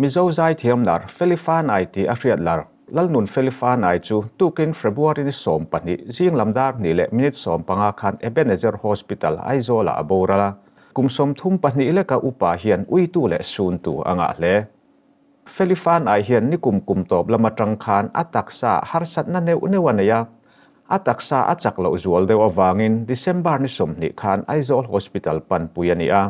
mizo zai thiam lar felifan IT a riat lar lalnun felifan ai chu tukin February ni som pani jing lamdar ni le minute som panga khan Ebenezer Hospital aizola aborala kumsom thum pani le ka upa hian uitu le sun tu anga hle felifan ai hian ni kum top lama tang khan ataksa harsat na neu newanaya ataksa achak lo zual deu awangin December ni som ni khan aizol hospital pan puyania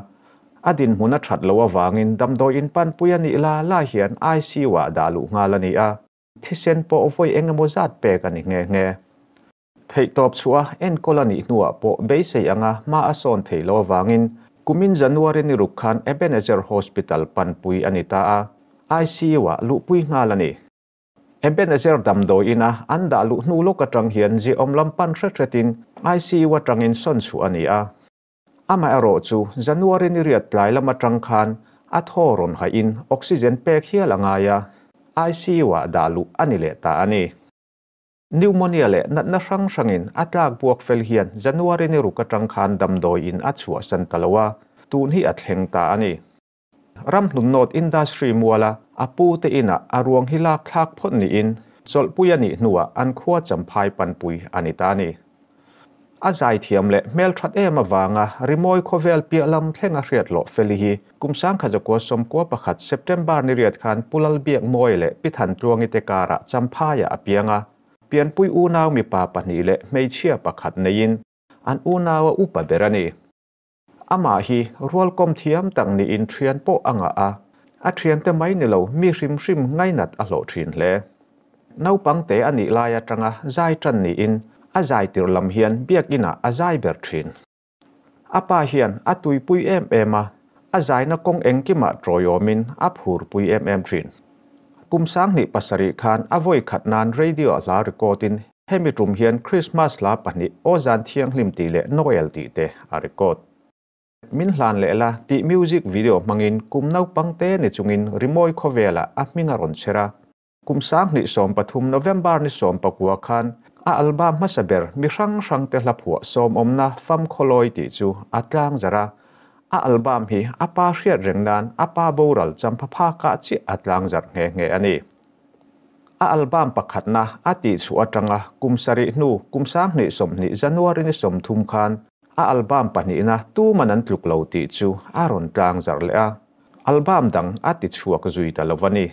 adin huna that lo awangin damdo in pan puyani la hian ICU wa dalu ngalani a thisen po voi engamozat pe kani nge thei top chua en colony nuwa po beise anga ma ason thei lo awangin kumin January ni rukhan Ebenezer Hospital panpui anita a ICU wa lupui ngalani Ebenezer damdo ina anda lu nulo ka tang hian ji omlam pan thretin ICU wa tangin son chu ania ama aro chu January ni riat lai lama tang khan athoron ha in oxygen pek hialanga ya ICU wa dalu anile ta ani pneumonia le natna rangin atlak buak fel hian January ni ruka tang khan damdoi in achua san talawa tun hi athleng ta ani ramhlun not industry muala apu te ina aruang hilak thak phot ni in cholpuyani nuwa an khua champhai panpui ani ta ni azai thiam le mel that ema wanga rimoi khovel pialam thlenga hriat lo feli hi kumsang khajako somko pakhat September ni riat khan pulal biak moi le pithan tuangi te kara champhaya apianga pian pui u naw mi pa pani le meichia pakhat nein an u naw upa berani ama hi rolkom thiam tang ni in thian po anga a thian te mai ni lo mi hrim ngai nat a lo thin hle nau pangte ani laya tanga zai tran ni in a zai tir lam hian biak ina a zai ber thin apa hian atui pui ema a zai na kong engkima troyomin a phur pui thin kumsang ni pasari khan avoi khatnan radio la recordin hemitrum hian Christmas la pani ozan thiang hlim ti le Noel ti te a record min hlan le la ti music video mangin kumnau pangte ni chungin rimoi khovela a minga ron chera kumsang ni som pathum November ni som pakwa khan a album masaber mi rang te hlaphu som omna fam kholoi ti chu atlang zara a album hi apa hriat rengnan apa boral champapha ka chi atlang zar nge ani a album pakhatna ati chu atanga kumsari nu kumsang ni som ni January ni som thum khan a album pani na tu manan tluk lo ti chu aron tlang zar le a album dang ati chuak zui ta lovani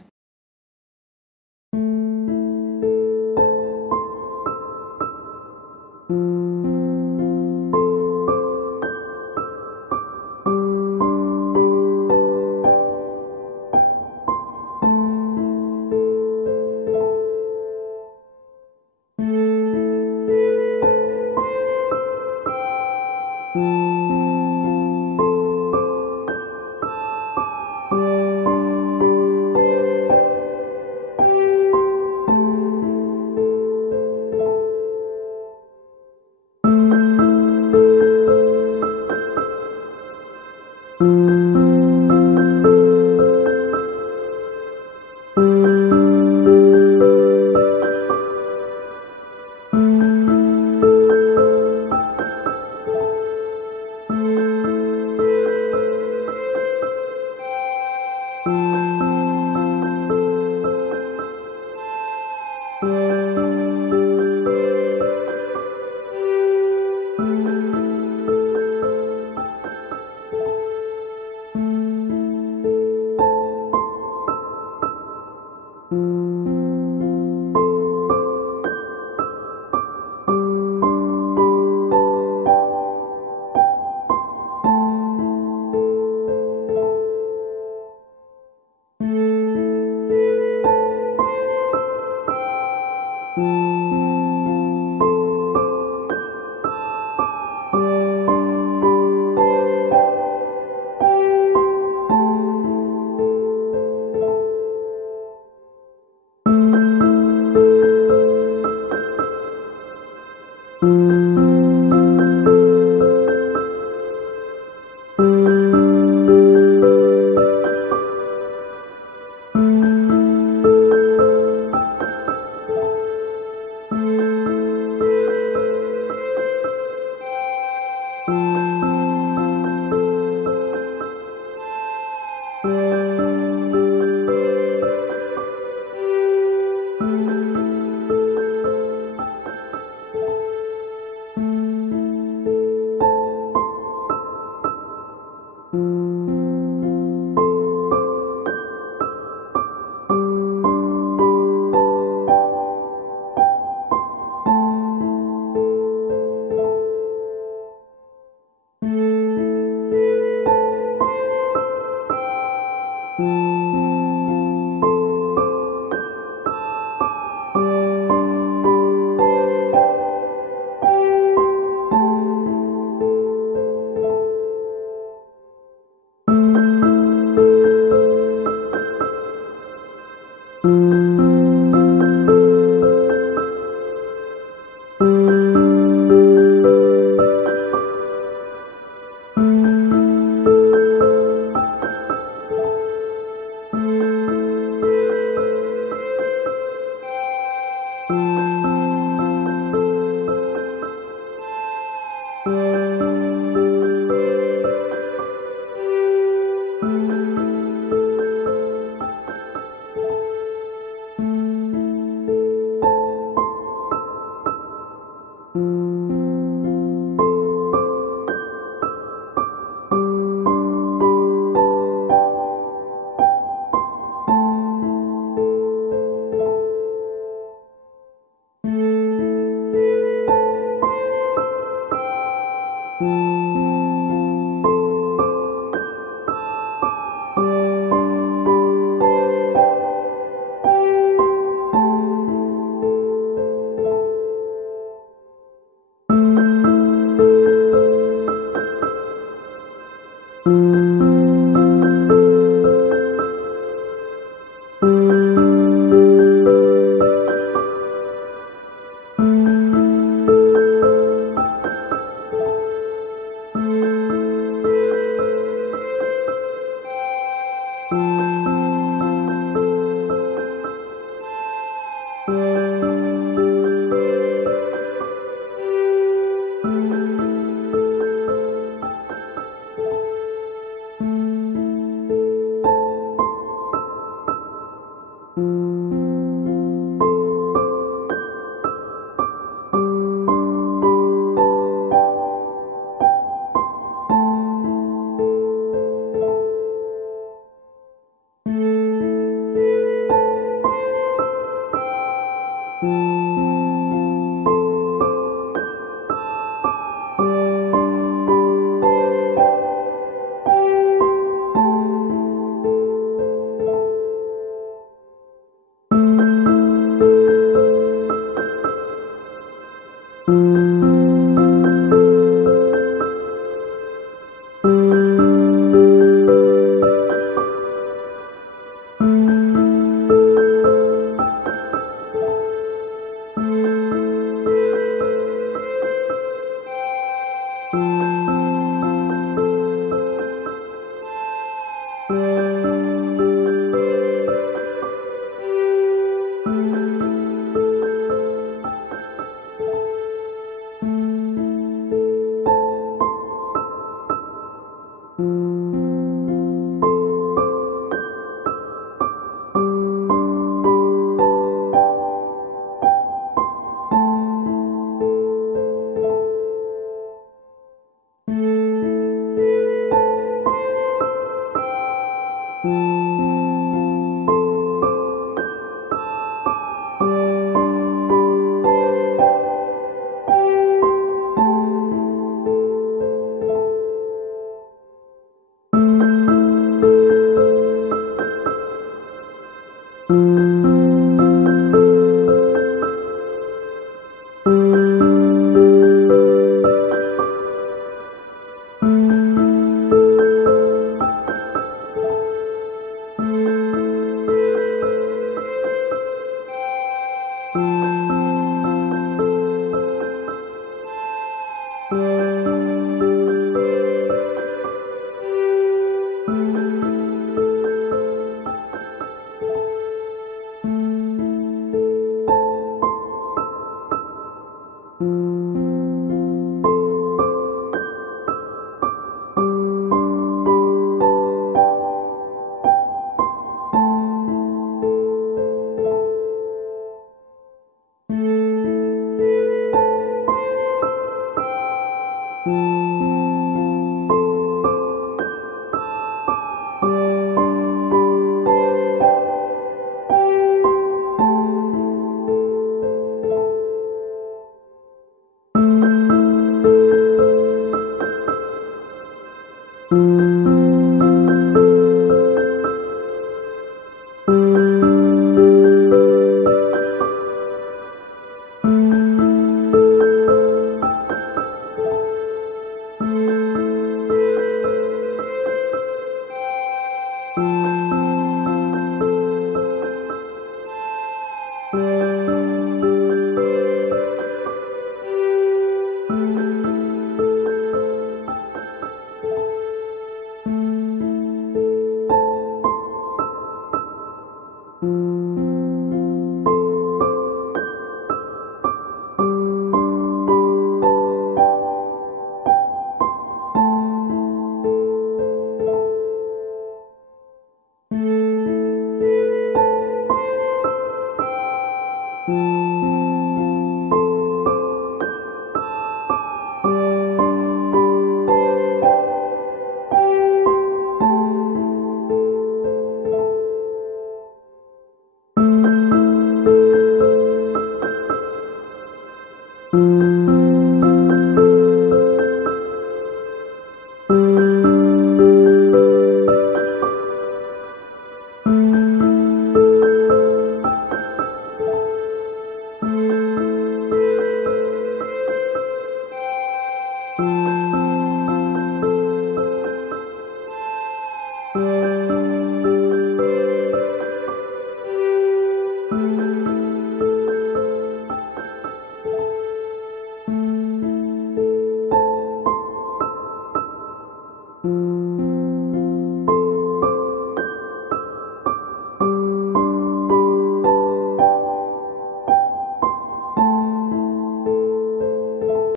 you